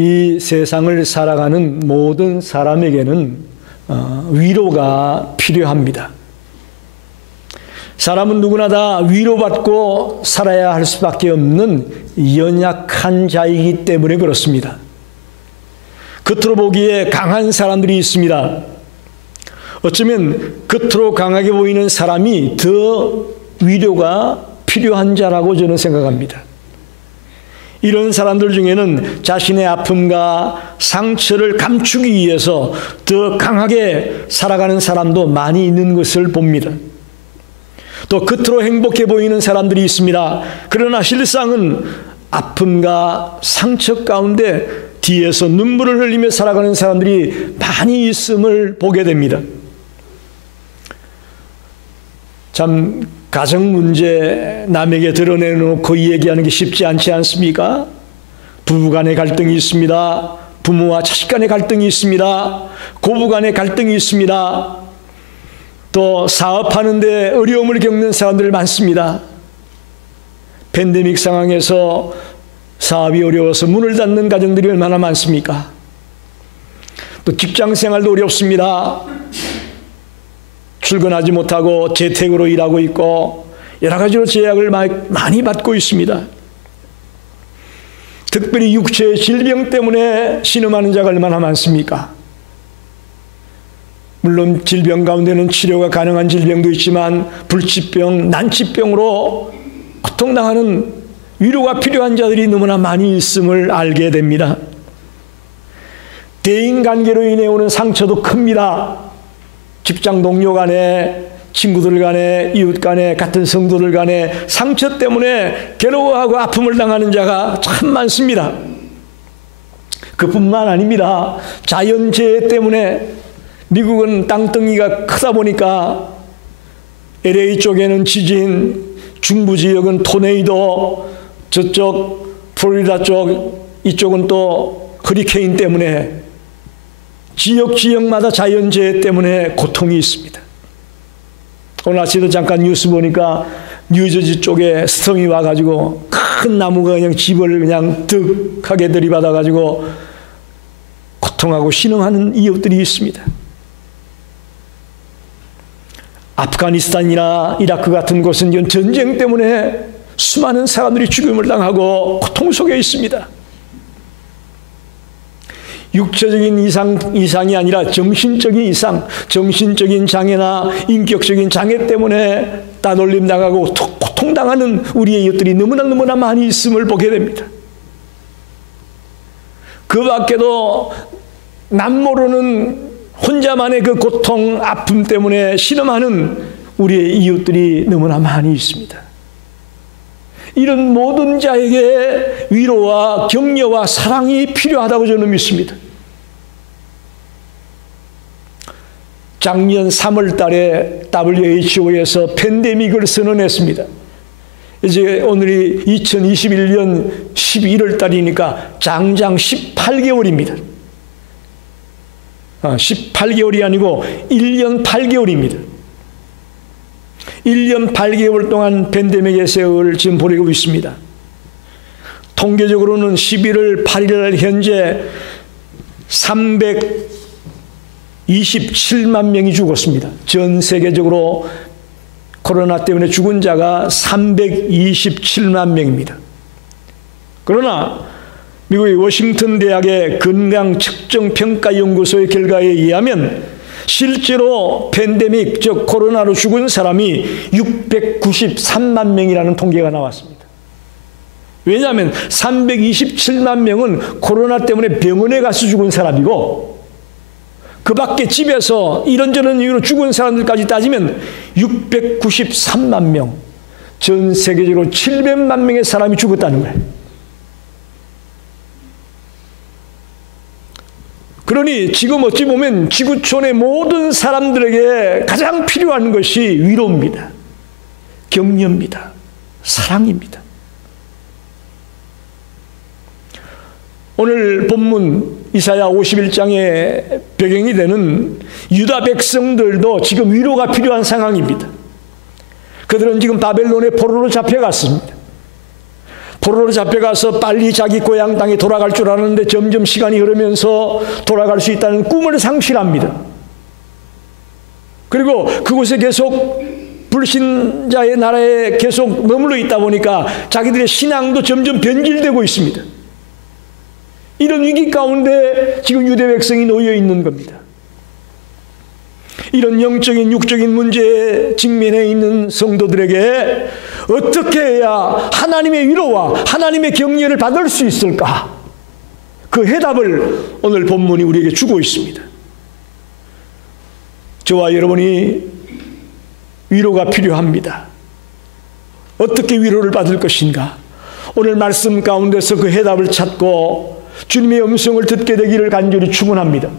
이 세상을 살아가는 모든 사람에게는 위로가 필요합니다. 사람은 누구나 다 위로받고 살아야 할 수밖에 없는 연약한 자이기 때문에 그렇습니다. 겉으로 보기에 강한 사람들이 있습니다. 어쩌면 겉으로 강하게 보이는 사람이 더 위로가 필요한 자라고 저는 생각합니다. 이런 사람들 중에는 자신의 아픔과 상처를 감추기 위해서 더 강하게 살아가는 사람도 많이 있는 것을 봅니다. 또 겉으로 행복해 보이는 사람들이 있습니다. 그러나 실상은 아픔과 상처 가운데 뒤에서 눈물을 흘리며 살아가는 사람들이 많이 있음을 보게 됩니다. 참 가정 문제 남에게 드러내놓고 얘기하는 게 쉽지 않지 않습니까? 부부 간의 갈등이 있습니다. 부모와 자식 간의 갈등이 있습니다. 고부 간의 갈등이 있습니다. 또 사업하는데 어려움을 겪는 사람들 많습니다. 팬데믹 상황에서 사업이 어려워서 문을 닫는 가정들이 얼마나 많습니까? 또 직장 생활도 어렵습니다. 출근하지 못하고 재택으로 일하고 있고 여러 가지로 제약을 많이 받고 있습니다. 특별히 육체의 질병 때문에 신음하는 자가 얼마나 많습니까? 물론 질병 가운데는 치료가 가능한 질병도 있지만 불치병, 난치병으로 고통당하는 위로가 필요한 자들이 너무나 많이 있음을 알게 됩니다. 대인관계로 인해 오는 상처도 큽니다. 직장 동료 간에, 친구들 간에, 이웃 간에, 같은 성도들 간에 상처 때문에 괴로워하고 아픔을 당하는 자가 참 많습니다. 그뿐만 아닙니다. 자연재해 때문에 미국은 땅덩이가 크다 보니까 LA 쪽에는 지진, 중부 지역은 토네이도, 저쪽 플로리다 쪽, 이쪽은 또 허리케인 때문에 지역마다 자연재해 때문에 고통이 있습니다. 오늘 아침에도 잠깐 뉴스 보니까 뉴저지 쪽에 스톰이 와가지고 큰 나무가 그냥 집을 그냥 득하게 들이받아가지고 고통하고 신음하는 이웃들이 있습니다. 아프가니스탄이나 이라크 같은 곳은 전쟁 때문에 수많은 사람들이 죽임을 당하고 고통 속에 있습니다. 육체적인 이상이 아니라 정신적인 이상, 정신적인 장애나 인격적인 장애 때문에 따돌림 당하고 고통당하는 우리의 이웃들이 너무나 많이 있음을 보게 됩니다. 그 밖에도 남모르는 혼자만의 그 고통, 아픔 때문에 신음하는 우리의 이웃들이 너무나 많이 있습니다. 이런 모든 자에게 위로와 격려와 사랑이 필요하다고 저는 믿습니다. 작년 3월 달에 WHO에서 팬데믹을 선언했습니다. 이제 오늘이 2021년 11월 달이니까 장장 18개월입니다. 18개월이 아니고 1년 8개월입니다. 1년 8개월 동안 팬데믹의 세월을 지금 보내고 있습니다. 통계적으로는 11월 8일 현재 327만 명이 죽었습니다. 전 세계적으로 코로나 때문에 죽은 자가 327만 명입니다. 그러나 미국의 워싱턴 대학의 건강측정평가연구소의 결과에 의하면 실제로 팬데믹, 즉 코로나로 죽은 사람이 693만 명이라는 통계가 나왔습니다. 왜냐하면 327만 명은 코로나 때문에 병원에 가서 죽은 사람이고 그 밖에 집에서 이런저런 이유로 죽은 사람들까지 따지면 693만 명, 전 세계적으로 700만 명의 사람이 죽었다는 거예요. 그러니 지금 어찌 보면 지구촌의 모든 사람들에게 가장 필요한 것이 위로입니다. 격려입니다. 사랑입니다. 오늘 본문 이사야 51장의 배경이 되는 유다 백성들도 지금 위로가 필요한 상황입니다. 그들은 지금 바벨론의 포로로 잡혀갔습니다. 포로로 잡혀가서 빨리 자기 고향 땅에 돌아갈 줄 알았는데 점점 시간이 흐르면서 돌아갈 수 있다는 꿈을 상실합니다. 그리고 그곳에 계속 불신자의 나라에 계속 머물러 있다 보니까 자기들의 신앙도 점점 변질되고 있습니다. 이런 위기 가운데 지금 유대 백성이 놓여 있는 겁니다. 이런 영적인 육적인 문제에 직면해 있는 성도들에게 어떻게 해야 하나님의 위로와 하나님의 격려를 받을 수 있을까? 그 해답을 오늘 본문이 우리에게 주고 있습니다. 저와 여러분이 위로가 필요합니다. 어떻게 위로를 받을 것인가? 오늘 말씀 가운데서 그 해답을 찾고 주님의 음성을 듣게 되기를 간절히 축원합니다.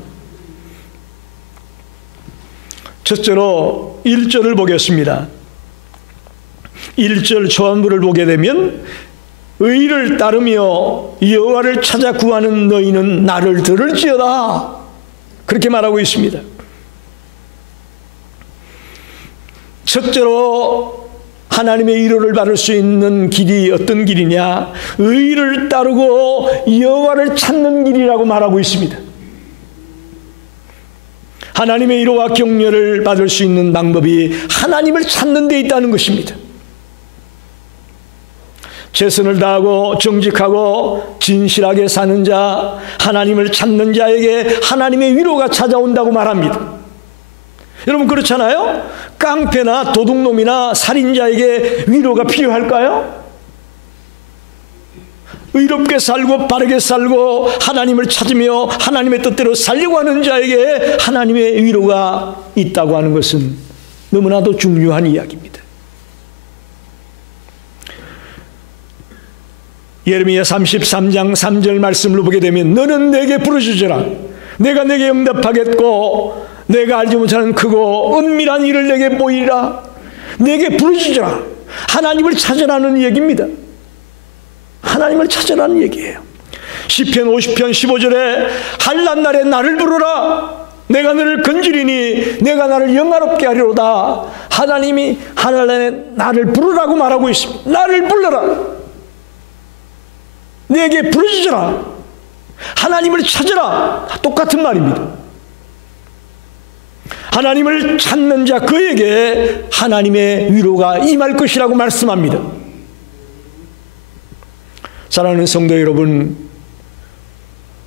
첫째로 1절을 보겠습니다. 1절 초안부를 보게 되면 의를 따르며 여호와를 찾아 구하는 너희는 나를 들을지어다, 그렇게 말하고 있습니다. 첫째로 하나님의 위로를 받을 수 있는 길이 어떤 길이냐? 의를 따르고 여호와를 찾는 길이라고 말하고 있습니다. 하나님의 위로와 격려를 받을 수 있는 방법이 하나님을 찾는 데 있다는 것입니다. 최선을 다하고 정직하고 진실하게 사는 자, 하나님을 찾는 자에게 하나님의 위로가 찾아온다고 말합니다. 여러분 그렇잖아요? 깡패나 도둑놈이나 살인자에게 위로가 필요할까요? 의롭게 살고 바르게 살고 하나님을 찾으며 하나님의 뜻대로 살려고 하는 자에게 하나님의 위로가 있다고 하는 것은 너무나도 중요한 이야기입니다. 예레미야 33장 3절 말씀을 보게 되면 너는 내게 부르짖으라 내가 내게 응답하겠고 내가 알지 못하는 크고 은밀한 일을 내게 보이리라. 내게 부르짖으라. 하나님을 찾으라는 얘기입니다. 하나님을 찾으라는 얘기예요. 시편 50편 15절에 한란 날에 나를 부르라. 내가 너를 건지리니 내가 나를 영화롭게 하리로다. 하나님이 한날에 나를 부르라고 말하고 있습니다. 나를 불러라. 내게 부르짖으라. 하나님을 찾으라. 똑같은 말입니다. 하나님을 찾는 자 그에게 하나님의 위로가 임할 것이라고 말씀합니다. 사랑하는 성도 여러분,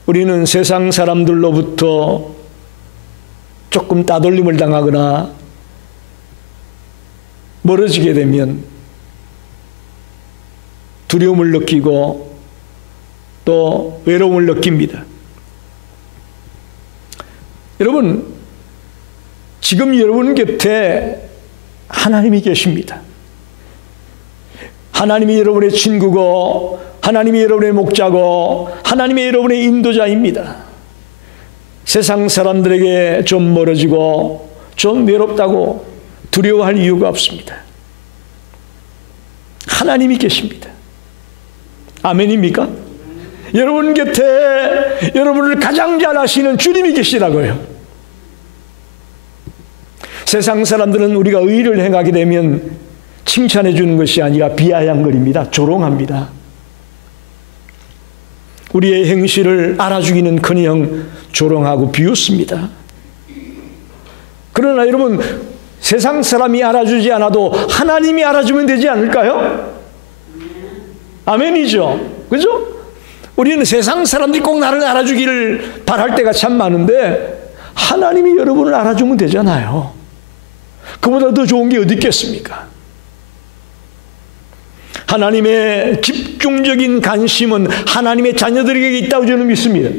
우리는 세상 사람들로부터 조금 따돌림을 당하거나 멀어지게 되면 두려움을 느끼고 또 외로움을 느낍니다. 여러분, 지금 여러분 곁에 하나님이 계십니다. 하나님이 여러분의 친구고 하나님이 여러분의 목자고 하나님이 여러분의 인도자입니다. 세상 사람들에게 좀 멀어지고 좀 외롭다고 두려워할 이유가 없습니다. 하나님이 계십니다. 아멘입니까? 여러분 곁에 여러분을 가장 잘 아시는 주님이 계시다고요. 세상 사람들은 우리가 의를 행하게 되면 칭찬해 주는 것이 아니라 비아냥거립니다. 조롱합니다. 우리의 행실을 알아주기는커녕 조롱하고 비웃습니다. 그러나 여러분, 세상 사람이 알아주지 않아도 하나님이 알아주면 되지 않을까요? 아멘이죠. 그죠? 우리는 세상 사람들이 꼭 나를 알아주기를 바랄 때가 참 많은데 하나님이 여러분을 알아주면 되잖아요. 그보다 더 좋은 게 어디 있겠습니까? 하나님의 집중적인 관심은 하나님의 자녀들에게 있다고 저는 믿습니다.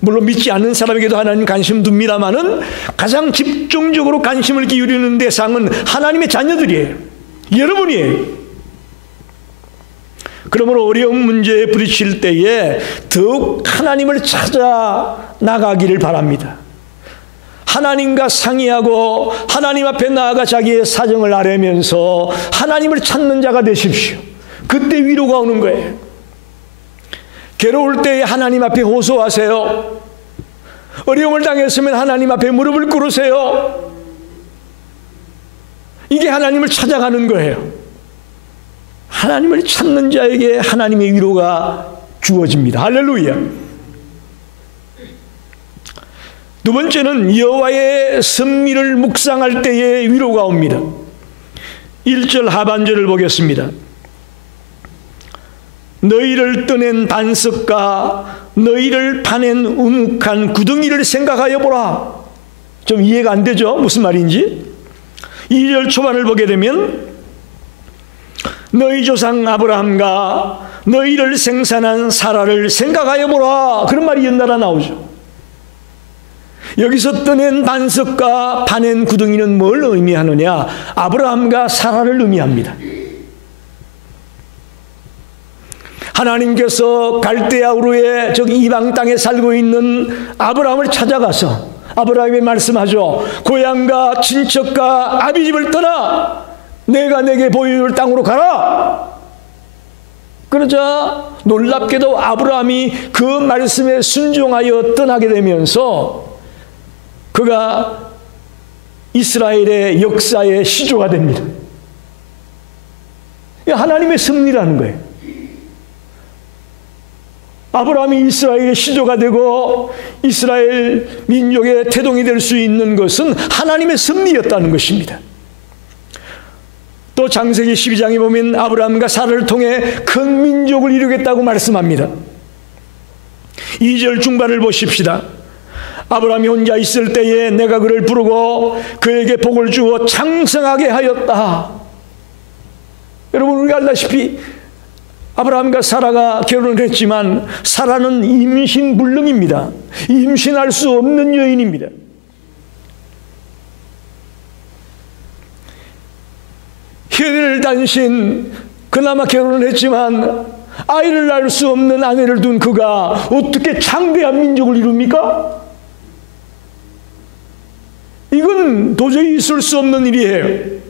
물론 믿지 않는 사람에게도 하나님 관심 둡니다마는 가장 집중적으로 관심을 기울이는 대상은 하나님의 자녀들이에요. 여러분이에요. 그러므로 어려운 문제에 부딪힐 때에 더욱 하나님을 찾아 나가기를 바랍니다. 하나님과 상의하고 하나님 앞에 나아가 자기의 사정을 아뢰면서 하나님을 찾는 자가 되십시오. 그때 위로가 오는 거예요. 괴로울 때에 하나님 앞에 호소하세요. 어려움을 당했으면 하나님 앞에 무릎을 꿇으세요. 이게 하나님을 찾아가는 거예요. 하나님을 찾는 자에게 하나님의 위로가 주어집니다. 할렐루야. 두 번째는 여호와의 섭리를 묵상할 때에 위로가 옵니다. 1절 하반절을 보겠습니다. 너희를 떠낸 반석과 너희를 파낸 우묵한 구덩이를 생각하여 보라. 좀 이해가 안 되죠? 무슨 말인지? 2절 초반을 보게 되면 너희 조상 아브라함과 너희를 생산한 사라를 생각하여 보라. 그런 말이 연달아 나오죠. 여기서 떠낸 반석과 파낸 구덩이는 뭘 의미하느냐? 아브라함과 사라를 의미합니다. 하나님께서 갈대아 우르의 저기 이방 땅에 살고 있는 아브라함을 찾아가서 아브라함이 말씀하죠. 고향과 친척과 아비집을 떠나 내가 내게 보여줄 땅으로 가라. 그러자 놀랍게도 아브라함이 그 말씀에 순종하여 떠나게 되면서 그가 이스라엘의 역사의 시조가 됩니다. 하나님의 섭리라는 거예요. 아브라함이 이스라엘의 시조가 되고 이스라엘 민족의 태동이 될 수 있는 것은 하나님의 섭리였다는 것입니다. 또 창세기 12장에 보면 아브라함과 사라를 통해 큰 민족을 이루겠다고 말씀합니다. 2절 중반을 보십시다. 아브라함이 혼자 있을 때에 내가 그를 부르고 그에게 복을 주어 창성하게 하였다. 여러분, 우리가 알다시피 아브라함과 사라가 결혼을 했지만 사라는 임신불능입니다. 임신할 수 없는 여인입니다. 혈단신, 그나마 결혼을 했지만 아이를 낳을 수 없는 아내를 둔 그가 어떻게 창대한 민족을 이룹니까? 이건 도저히 있을 수 없는 일이에요.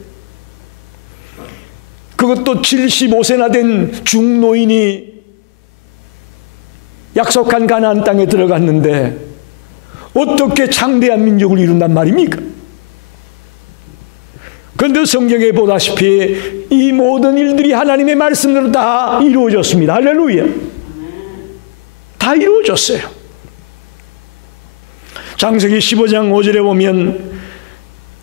그것도 75세나 된 중노인이 약속한 가나안 땅에 들어갔는데 어떻게 창대한 민족을 이룬단 말입니까? 그런데 성경에 보다시피 이 모든 일들이 하나님의 말씀대로 다 이루어졌습니다. 할렐루야. 다 이루어졌어요. 창세기 15장 5절에 보면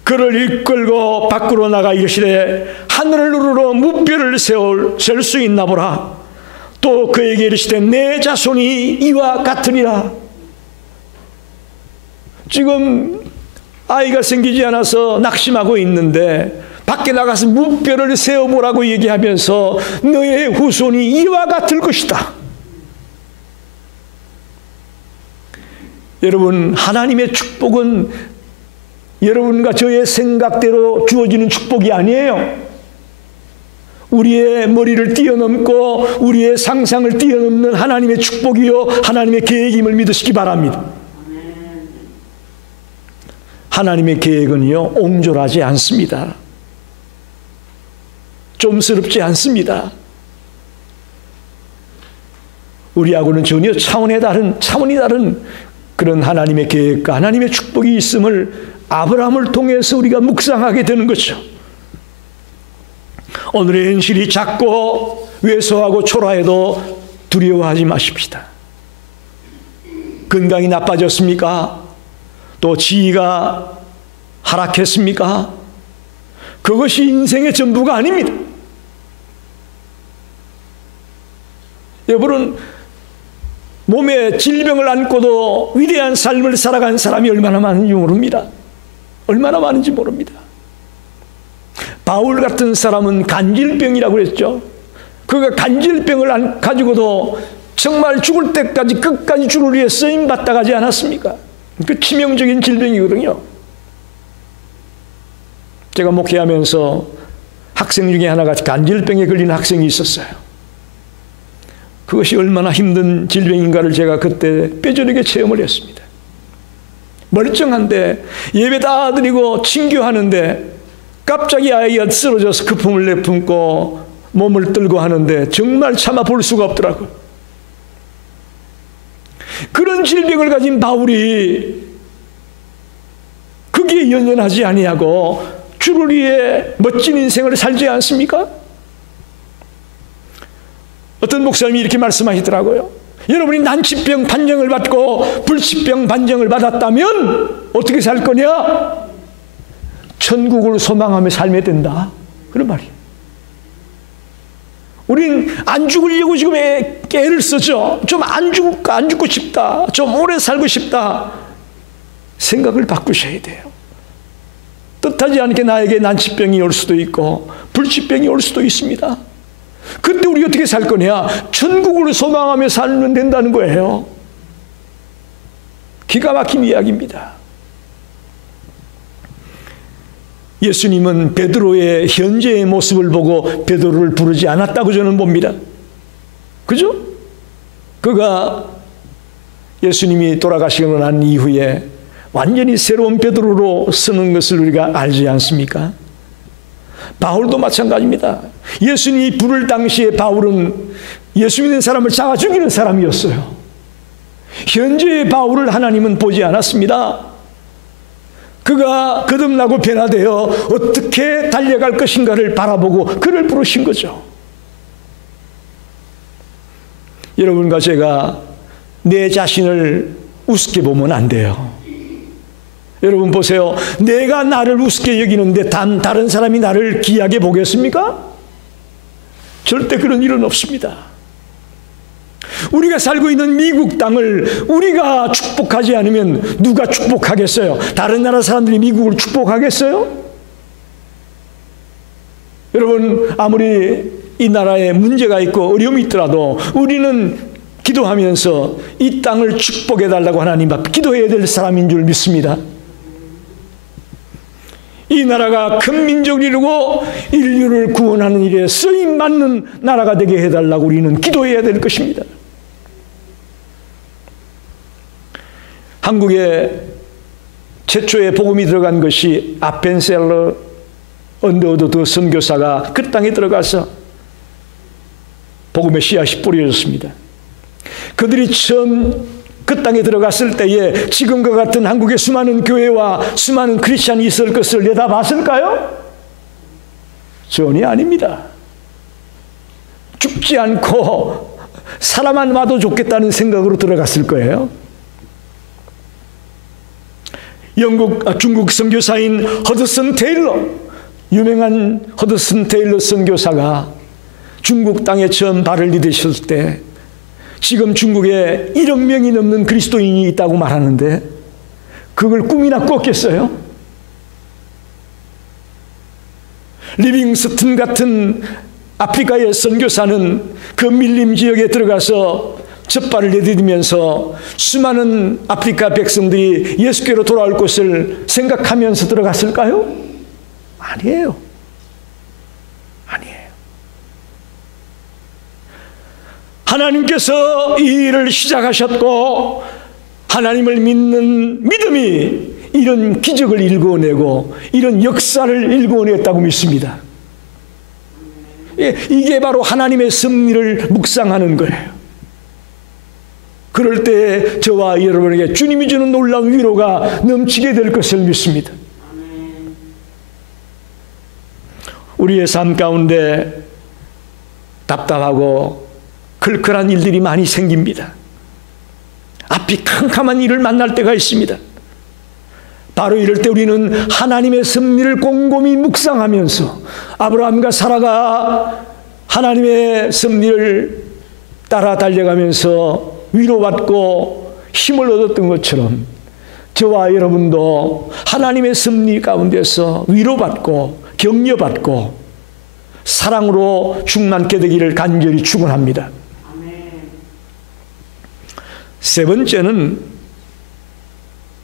그를 이끌고 밖으로 나가 이르시되 하늘을 우러러 무뼈를 셀 수 있나 보라. 또 그에게 이르시되 내 자손이 이와 같으리라. 지금 아이가 생기지 않아서 낙심하고 있는데 밖에 나가서 무뼈를 세어보라고 얘기하면서 너의 후손이 이와 같을 것이다. 여러분, 하나님의 축복은 여러분과 저의 생각대로 주어지는 축복이 아니에요. 우리의 머리를 뛰어넘고 우리의 상상을 뛰어넘는 하나님의 축복이요 하나님의 계획임을 믿으시기 바랍니다. 하나님의 계획은요 옹졸하지 않습니다. 좀스럽지 않습니다. 우리하고는 전혀 차원이 다른 그런 하나님의 계획과 하나님의 축복이 있음을 아브라함을 통해서 우리가 묵상하게 되는 것이죠. 오늘의 현실이 작고 왜소하고 초라해도 두려워하지 마십시다. 건강이 나빠졌습니까? 또 지위가 하락했습니까? 그것이 인생의 전부가 아닙니다. 여러분, 몸에 질병을 안고도 위대한 삶을 살아간 사람이 얼마나 많은지 모릅니다. 얼마나 많은지 모릅니다. 바울 같은 사람은 간질병이라고 그랬죠. 그가 간질병을 가지고도 정말 죽을 때까지 끝까지 주를 위해 쓰임받다 가지 않았습니까? 그 치명적인 질병이거든요. 제가 목회하면서 학생 중에 하나가 간질병에 걸린 학생이 있었어요. 그것이 얼마나 힘든 질병인가를 제가 그때 뼈저리게 체험을 했습니다. 멀쩡한데 예배 다 드리고 친교하는데 갑자기 아이가 쓰러져서 거품을 내뿜고 몸을 떨고 하는데 정말 참아 볼 수가 없더라고요. 그런 질병을 가진 바울이 거기에 연연하지 아니하고 주를 위해 멋진 인생을 살지 않습니까? 어떤 목사님이 이렇게 말씀하시더라고요. 여러분이 난치병 판정을 받고 불치병 판정을 받았다면 어떻게 살 거냐? 천국을 소망하며 살면 된다. 그런 말이에요. 우린 안 죽으려고 지금 애를 쓰죠. 좀 안 죽고 싶다. 좀 오래 살고 싶다. 생각을 바꾸셔야 돼요. 뜻하지 않게 나에게 난치병이 올 수도 있고 불치병이 올 수도 있습니다. 그때 우리 어떻게 살 거냐? 천국을 소망하며 살면 된다는 거예요. 기가 막힌 이야기입니다. 예수님은 베드로의 현재의 모습을 보고 베드로를 부르지 않았다고 저는 봅니다. 그죠? 그가 예수님이 돌아가시고 난 이후에 완전히 새로운 베드로로 쓰는 것을 우리가 알지 않습니까? 바울도 마찬가지입니다. 예수님이 부를 당시에 바울은 예수 믿는 사람을 잡아 죽이는 사람이었어요. 현재의 바울을 하나님은 보지 않았습니다. 그가 거듭나고 변화되어 어떻게 달려갈 것인가를 바라보고 그를 부르신 거죠. 여러분과 제가 내 자신을 우습게 보면 안 돼요. 여러분 보세요. 내가 나를 우습게 여기는데 다른 사람이 나를 귀하게 보겠습니까? 절대 그런 일은 없습니다. 우리가 살고 있는 미국 땅을 우리가 축복하지 않으면 누가 축복하겠어요? 다른 나라 사람들이 미국을 축복하겠어요? 여러분, 아무리 이 나라에 문제가 있고 어려움이 있더라도 우리는 기도하면서 이 땅을 축복해달라고 하나님 앞에 기도해야 될 사람인 줄 믿습니다. 이 나라가 큰 민족을 이루고 인류를 구원하는 일에 쓰임받는 나라가 되게 해달라고 우리는 기도해야 될 것입니다. 한국에 최초의 복음이 들어간 것이 아펜셀러 언더우드 선교사가 그 땅에 들어가서 복음의 씨앗이 뿌려졌습니다. 그들이 처음 그 땅에 들어갔을 때에 지금과 같은 한국의 수많은 교회와 수많은 크리스찬이 있을 것을 내다봤을까요? 전혀 아닙니다. 죽지 않고 사람만 와도 좋겠다는 생각으로 들어갔을 거예요. 중국 선교사인 허드슨 테일러, 유명한 허드슨 테일러 선교사가 중국 땅에 처음 발을 디디셨을 때 지금 중국에 1억 명이 넘는 그리스도인이 있다고 말하는데 그걸 꿈이나 꿨겠어요? 리빙스턴 같은 아프리카의 선교사는 그 밀림 지역에 들어가서 젖발을 내디디면서 수많은 아프리카 백성들이 예수께로 돌아올 것을 생각하면서 들어갔을까요? 아니에요. 아니에요. 하나님께서 이 일을 시작하셨고 하나님을 믿는 믿음이 이런 기적을 일궈내고 이런 역사를 일궈냈다고 믿습니다. 이게 바로 하나님의 섭리를 묵상하는 거예요. 그럴 때 저와 여러분에게 주님이 주는 놀라운 위로가 넘치게 될 것을 믿습니다. 우리의 삶 가운데 답답하고 클클한 일들이 많이 생깁니다. 앞이 캄캄한 일을 만날 때가 있습니다. 바로 이럴 때 우리는 하나님의 섭리를 곰곰이 묵상하면서 아브라함과 사라가 하나님의 섭리를 따라 달려가면서 위로받고 힘을 얻었던 것처럼 저와 여러분도 하나님의 섭리 가운데서 위로받고 격려받고 사랑으로 충만케 되기를 간절히 축원합니다. 세 번째는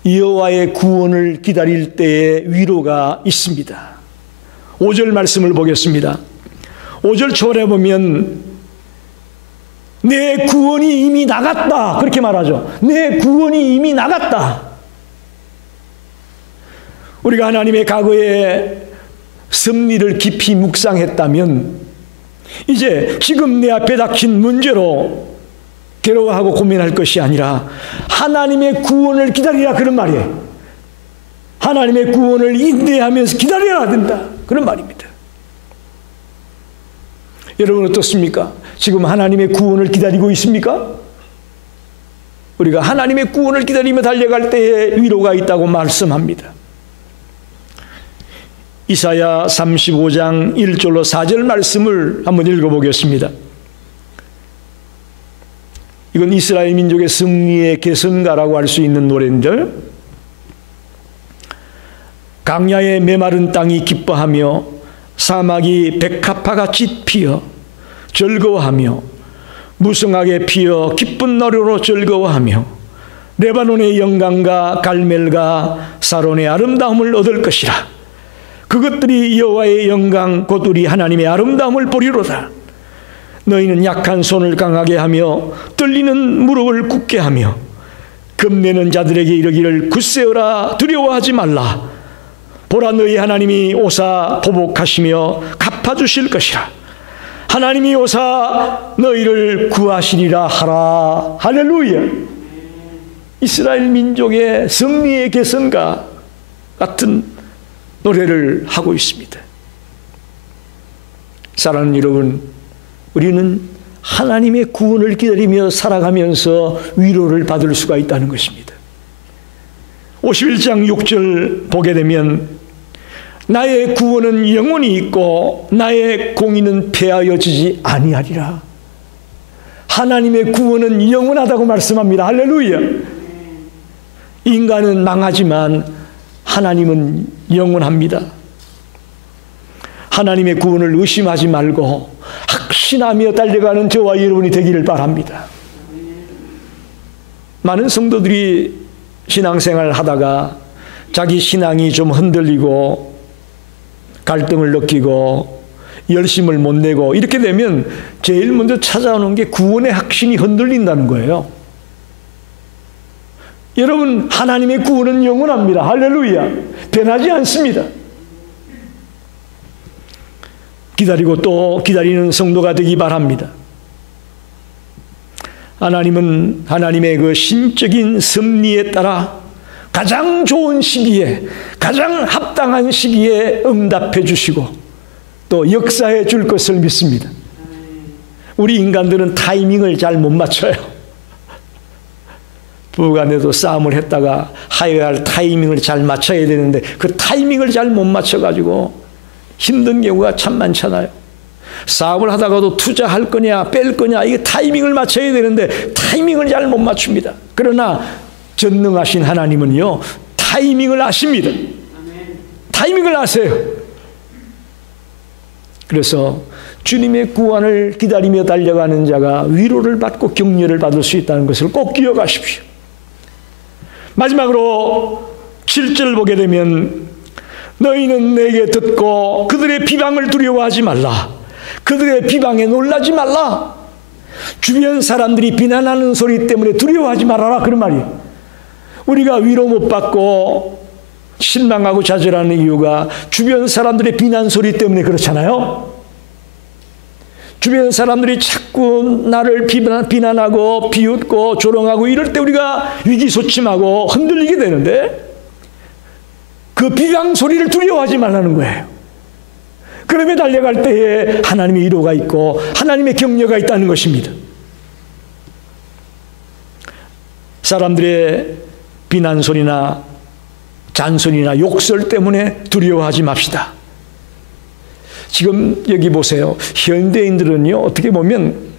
여호와의 구원을 기다릴 때의 위로가 있습니다. 5절 말씀을 보겠습니다. 5절 초반에 보면 내 구원이 이미 나갔다 그렇게 말하죠. 내 구원이 이미 나갔다. 우리가 하나님의 과거의 섭리를 깊이 묵상했다면 이제 지금 내 앞에 닥친 문제로 괴로워하고 고민할 것이 아니라 하나님의 구원을 기다리라 그런 말이에요. 하나님의 구원을 인내하면서 기다려야 된다 그런 말입니다. 여러분 어떻습니까? 지금 하나님의 구원을 기다리고 있습니까? 우리가 하나님의 구원을 기다리며 달려갈 때에 위로가 있다고 말씀합니다. 이사야 35장 1절로 4절 말씀을 한번 읽어보겠습니다. 이건 이스라엘 민족의 승리의 개선가라고 할 수 있는 노래인데, 강야의 메마른 땅이 기뻐하며 사막이 백합화같이 피어 즐거워하며 무성하게 피어 기쁜 노래로 즐거워하며 레바논의 영광과 갈멜과 사론의 아름다움을 얻을 것이라. 그것들이 여호와의 영광 곧 우리 하나님의 아름다움을 보리로다. 너희는 약한 손을 강하게 하며 떨리는 무릎을 굳게 하며 겁내는 자들에게 이르기를 굳세어라 두려워하지 말라. 보라 너희 하나님이 오사 보복하시며 갚아주실 것이라. 하나님이 오사 너희를 구하시리라 하라. 할렐루야. 이스라엘 민족의 승리의 개선가 같은 노래를 하고 있습니다. 사랑하는 여러분, 우리는 하나님의 구원을 기다리며 살아가면서 위로를 받을 수가 있다는 것입니다. 51장 6절 보게 되면 나의 구원은 영원히 있고 나의 공의는 폐하여지지 아니하리라. 하나님의 구원은 영원하다고 말씀합니다. 할렐루야. 인간은 망하지만 하나님은 영원합니다. 하나님의 구원을 의심하지 말고 확신하며 달려가는 저와 여러분이 되기를 바랍니다. 많은 성도들이 신앙생활을 하다가 자기 신앙이 좀 흔들리고 갈등을 느끼고 열심을 못 내고 이렇게 되면 제일 먼저 찾아오는 게 구원의 확신이 흔들린다는 거예요. 여러분, 하나님의 구원은 영원합니다. 할렐루야. 변하지 않습니다. 기다리고 또 기다리는 성도가 되기 바랍니다. 하나님은 하나님의 그 신적인 섭리에 따라 가장 좋은 시기에, 가장 합당한 시기에 응답해 주시고 또 역사해 줄 것을 믿습니다. 우리 인간들은 타이밍을 잘 못 맞춰요. 부부간에도 싸움을 했다가 하여야 할 타이밍을 잘 맞춰야 되는데 그 타이밍을 잘 못 맞춰가지고 힘든 경우가 참 많잖아요. 사업을 하다가도 투자할 거냐 뺄 거냐 이게 타이밍을 맞춰야 되는데 타이밍을 잘 못 맞춥니다. 그러나 전능하신 하나님은요 타이밍을 아십니다. 타이밍을 아세요. 그래서 주님의 구원을 기다리며 달려가는 자가 위로를 받고 격려를 받을 수 있다는 것을 꼭 기억하십시오. 마지막으로 7절 보게 되면 너희는 내게 듣고 그들의 비방을 두려워하지 말라. 그들의 비방에 놀라지 말라. 주변 사람들이 비난하는 소리 때문에 두려워하지 말아라. 그런 말이에요. 우리가 위로 못 받고 실망하고 좌절하는 이유가 주변 사람들의 비난 소리 때문에 그렇잖아요. 주변 사람들이 자꾸 나를 비난하고 비웃고 조롱하고 이럴 때 우리가 위기소침하고 흔들리게 되는데 그 비방 소리를 두려워하지 말라는 거예요. 그러면 달려갈 때에 하나님의 위로가 있고 하나님의 격려가 있다는 것입니다. 사람들의 비난 소리나 잔소리나 욕설 때문에 두려워하지 맙시다. 지금 여기 보세요. 현대인들은요 어떻게 보면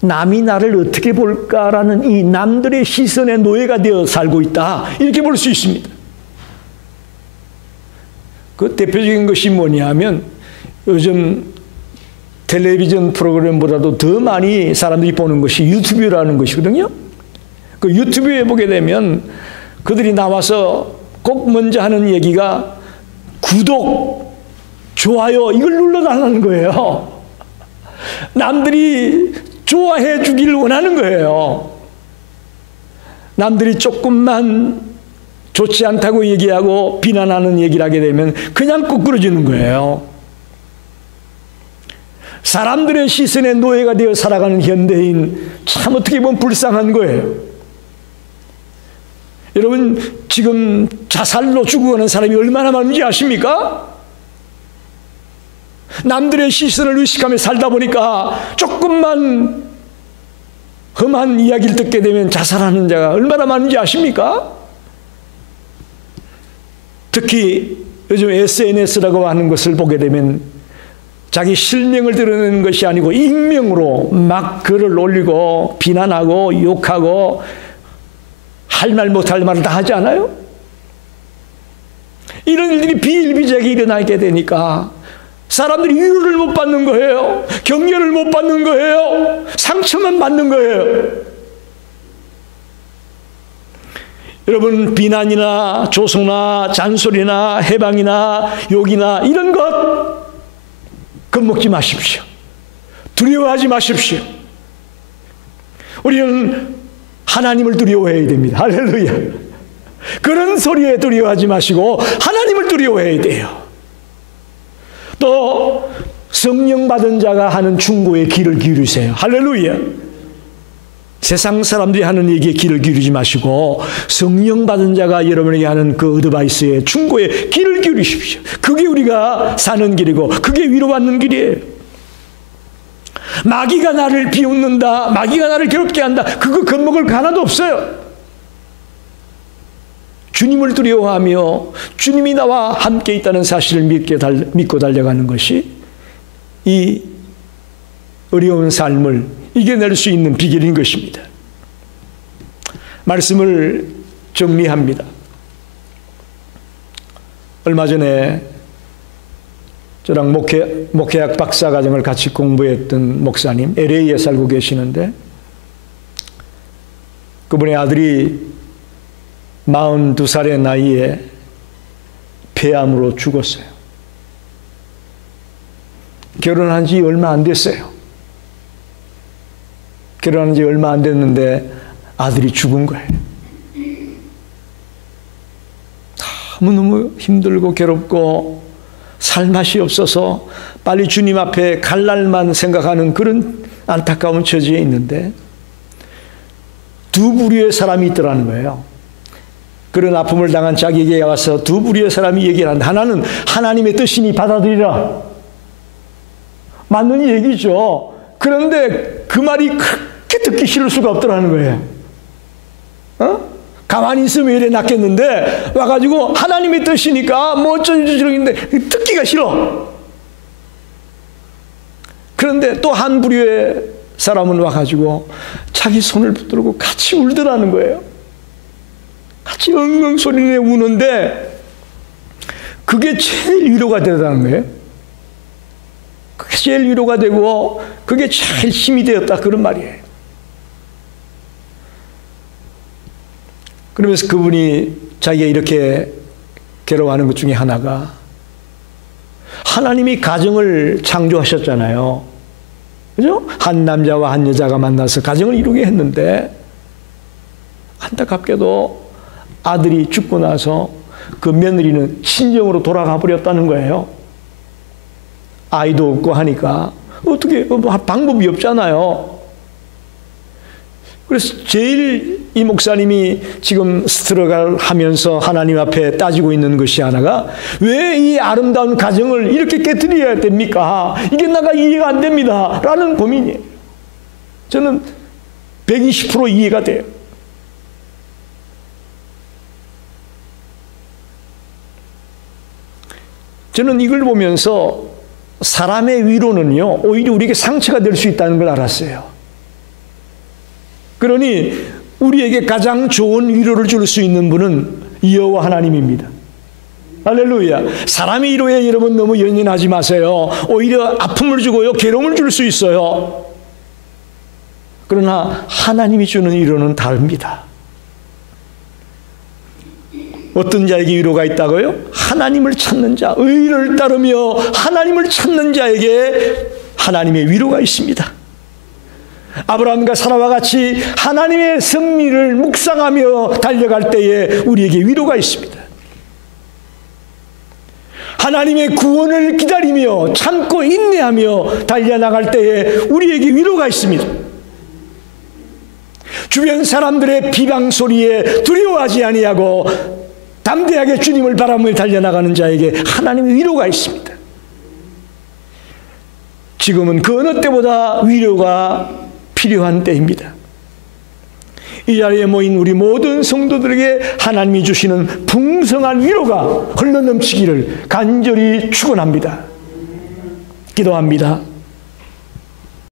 남이 나를 어떻게 볼까라는 이 남들의 시선에 노예가 되어 살고 있다. 이렇게 볼 수 있습니다. 그 대표적인 것이 뭐냐면 요즘 텔레비전 프로그램보다도 더 많이 사람들이 보는 것이 유튜브라는 것이거든요. 그 유튜브에 보게 되면 그들이 나와서 꼭 먼저 하는 얘기가 구독, 좋아요 이걸 눌러달라는 거예요. 남들이 좋아해 주기를 원하는 거예요. 남들이 조금만 좋지 않다고 얘기하고 비난하는 얘기를 하게 되면 그냥 거꾸러지는 거예요. 사람들의 시선에 노예가 되어 살아가는 현대인 참 어떻게 보면 불쌍한 거예요. 여러분 지금 자살로 죽어가는 사람이 얼마나 많은지 아십니까? 남들의 시선을 의식하며 살다 보니까 조금만 험한 이야기를 듣게 되면 자살하는 자가 얼마나 많은지 아십니까? 특히 요즘 SNS라고 하는 것을 보게 되면 자기 실명을 드러내는 것이 아니고 익명으로 막 글을 올리고 비난하고 욕하고 할 말 못할 말을 다 하지 않아요? 이런 일들이 비일비재하게 일어나게 되니까 사람들이 위로를 못 받는 거예요. 격려를 못 받는 거예요. 상처만 받는 거예요. 여러분, 비난이나 조소나 잔소리나 해방이나 욕이나 이런 것 겁먹지 마십시오. 두려워하지 마십시오. 우리는 하나님을 두려워해야 됩니다. 할렐루야. 그런 소리에 두려워하지 마시고 하나님을 두려워해야 돼요. 또 성령 받은 자가 하는 충고에 귀를 기울이세요. 할렐루야. 세상 사람들이 하는 얘기에 귀를 기울이지 마시고 성령 받은 자가 여러분에게 하는 그 어드바이스에 충고에 귀를 기울이십시오. 그게 우리가 사는 길이고 그게 위로받는 길이에요. 마귀가 나를 비웃는다, 마귀가 나를 괴롭게 한다, 그거 겁먹을 거 하나도 없어요. 주님을 두려워하며 주님이 나와 함께 있다는 사실을 믿고 달려가는 것이 이 어려운 삶을 이겨낼 수 있는 비결인 것입니다. 말씀을 정리합니다. 얼마 전에 저랑 목회학 박사과정을 같이 공부했던 목사님, LA에 살고 계시는데 그분의 아들이 42살의 나이에 폐암으로 죽었어요. 결혼한 지 얼마 안 됐어요. 결혼한 지 얼마 안 됐는데 아들이 죽은 거예요. 너무너무 힘들고 괴롭고 살맛이 없어서 빨리 주님 앞에 갈 날만 생각하는 그런 안타까운 처지에 있는데 두 부류의 사람이 있더라는 거예요. 그런 아픔을 당한 자기에게 와서 두 부류의 사람이 얘기를 한다. 하나는 하나님의 뜻이니 받아들이라. 맞는 얘기죠. 그런데 그 말이 그렇게 듣기 싫을 수가 없더라는 거예요. 가만히 있으면 이래 낫겠는데 와가지고 하나님의 뜻이니까 뭐 어쩌는데 듣기가 싫어. 그런데 또 한 부류의 사람은 와가지고 자기 손을 붙들고 같이 울더라는 거예요. 같이 엉엉 소리내 우는데 그게 제일 위로가 되더라는 거예요. 그게 제일 위로가 되고 그게 제일 힘이 되었다, 그런 말이에요. 그러면서 그분이 자기가 이렇게 괴로워하는 것 중에 하나가 하나님이 가정을 창조하셨잖아요. 그죠? 한 남자와 한 여자가 만나서 가정을 이루게 했는데 안타깝게도 아들이 죽고 나서 그 며느리는 친정으로 돌아가 버렸다는 거예요. 아이도 없고 하니까 어떻게 방법이 없잖아요. 그래서 제일 이 목사님이 지금 스트러글 하면서 하나님 앞에 따지고 있는 것이 하나가 왜 이 아름다운 가정을 이렇게 깨뜨려야 됩니까? 이게 내가 이해가 안 됩니다. 라는 고민이에요. 저는 120% 이해가 돼요. 저는 이걸 보면서 사람의 위로는요, 오히려 우리에게 상처가 될 수 있다는 걸 알았어요. 그러니 우리에게 가장 좋은 위로를 줄 수 있는 분은 여호와 하나님입니다. 할렐루야. 사람의 위로에 여러분 너무 연연하지 마세요. 오히려 아픔을 주고요, 괴로움을 줄 수 있어요. 그러나 하나님이 주는 위로는 다릅니다. 어떤 자에게 위로가 있다고요? 하나님을 찾는 자, 의를 따르며 하나님을 찾는 자에게 하나님의 위로가 있습니다. 아브라함과 사라와 같이 하나님의 섭리를 묵상하며 달려갈 때에 우리에게 위로가 있습니다. 하나님의 구원을 기다리며 참고 인내하며 달려나갈 때에 우리에게 위로가 있습니다. 주변 사람들의 비방 소리에 두려워하지 아니하고 담대하게 주님을 바라보며 달려나가는 자에게 하나님의 위로가 있습니다. 지금은 그 어느 때보다 위로가 필요한 때입니다. 이 자리에 모인 우리 모든 성도들에게 하나님이 주시는 풍성한 위로가 흘러넘치기를 간절히 축원합니다. 기도합니다.